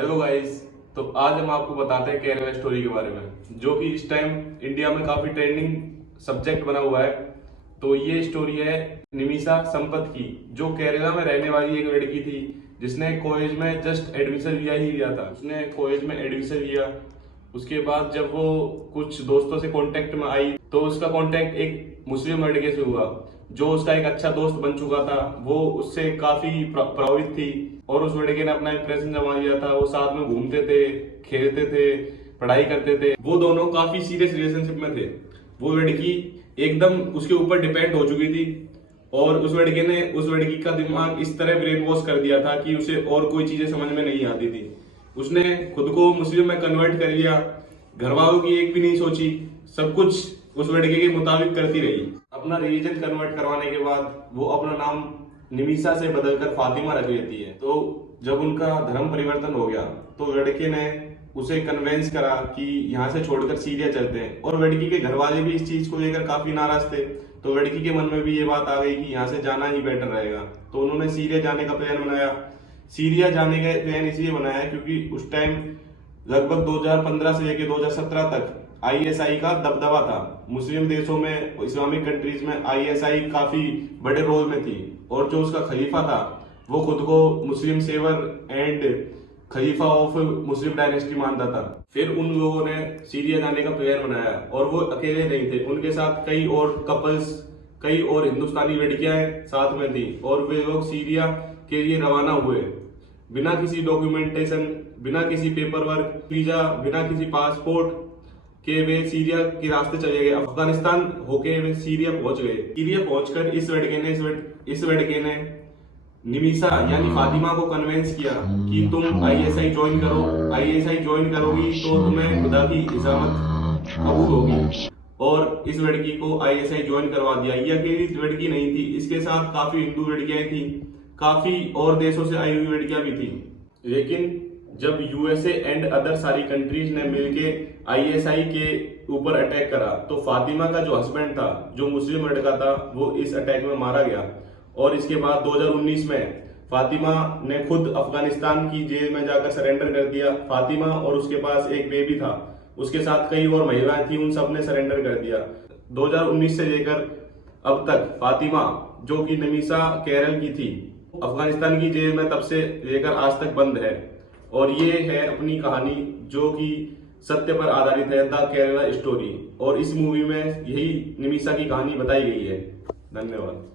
Hello guys. तो आज हम आपको बताते हैं केरला स्टोरी के बारे में, जो कि इस टाइम इंडिया में काफी ट्रेंडिंग सब्जेक्ट बना हुआ है। तो ये स्टोरी है निमिषा संपत की, जो केरला में रहने वाली एक लड़की थी, जिसने कॉलेज में जस्ट एडमिशन लिया था। उसने कॉलेज में एडमिशन लिया, उसके बाद जब वो कुछ दोस्तों से कांटेक्ट में आई तो उसका कांटेक्ट एक मुस्लिम लड़के से हुआ, जो उसका एक अच्छा दोस्त बन चुका था। वो उससे काफी प्रभावित थी और उस लड़के ने अपना इंप्रेशन जमा लिया था। वो साथ में घूमते थे, खेलते थे, पढ़ाई करते थे। वो दोनों काफी सीरियस रिलेशनशिप में थे। वो लड़की एकदम उसके ऊपर डिपेंड हो चुकी थी और उस लड़के ने उस लड़की का दिमाग इस तरह ब्रेन वॉश कर दिया था कि उसे और कोई चीजें समझ में नहीं आती थी। उसने खुद को मुस्लिम में कन्वर्ट कर लिया, घर वालों की एक भी नहीं सोची, सब कुछ उस लड़के के मुताबिक करती रही। अपना रिलीजन कन्वर्ट करवाने के बाद वो अपना नाम निमिषा से बदलकर फातिमा रख लेती है। तो जब उनका धर्म परिवर्तन हो गया तो लड़के ने उसे कन्वेंस करा कि यहाँ से छोड़कर सीरिया चलते हैं, और लड़की के घर वाले भी इस चीज को लेकर काफी नाराज थे। तो लड़की के मन में भी ये बात आ गई कि यहाँ से जाना ही बेटर रहेगा। तो उन्होंने सीरिया जाने का प्लान बनाया। सीरिया जाने का प्लान इसलिए बनाया क्योंकि उस टाइम लगभग 2015 से लेकर 2017 तक आईएसआई का दबदबा था। मुस्लिम देशों में, इस्लामिक कंट्रीज में आईएसआई काफी बड़े रोल में थी, और जो उसका खलीफा था वो खुद को मुस्लिम सेवर एंड खलीफा ऑफ मुस्लिम डायनेस्टी मानता था। फिर उन लोगों ने सीरिया जाने का प्लान बनाया, और वो अकेले नहीं थे, उनके साथ कई और कपल्स, कई और हिंदुस्तानी लड़कियां साथ में थी, और वे लोग सीरिया के लिए रवाना हुए बिना किसी डॉक्यूमेंटेशन, बिना किसी पेपर वर्क, वीजा, बिना किसी पासपोर्ट के वे सीरिया के रास्ते चले गए। अफगानिस्तान होके वे सीरिया पहुंच गए। सीरिया पहुंचकर इस लड़के ने निमिषा यानी फातिमा को कन्वेंस किया कि तुम आईएसआई ज्वाइन करो। आईएसआई ज्वाइन करोगी तो तुम्हें खुदा की इजाजत कबूल होगी, और इस लड़की को आईएसआई ज्वाइन करवा दिया। ये अकेली लड़की नहीं थी, इसके साथ काफी हिंदू लड़कियां थी, काफी और देशों से आई हुई लड़कियां भी थी। लेकिन जब यूएसए एंड अदर सारी कंट्रीज ने मिलके आईएसआई के ऊपर अटैक करा, तो फातिमा का जो हस्बैंड था, जो मुस्लिम लड़का था, वो इस अटैक में मारा गया। और इसके बाद 2019 में फातिमा ने खुद अफगानिस्तान की जेल में जाकर सरेंडर कर दिया। फातिमा और उसके पास एक बेबी था, उसके साथ कई और महिलाएं थी, उन सब ने सरेंडर कर दिया। 2019 से लेकर अब तक फातिमा, जो कि निमिषा केरल की थी, अफगानिस्तान की जेल में तब से लेकर आज तक बंद है। और ये है अपनी कहानी, जो कि सत्य पर आधारित है, द केरला स्टोरी। और इस मूवी में यही निमिषा की कहानी बताई गई है। धन्यवाद।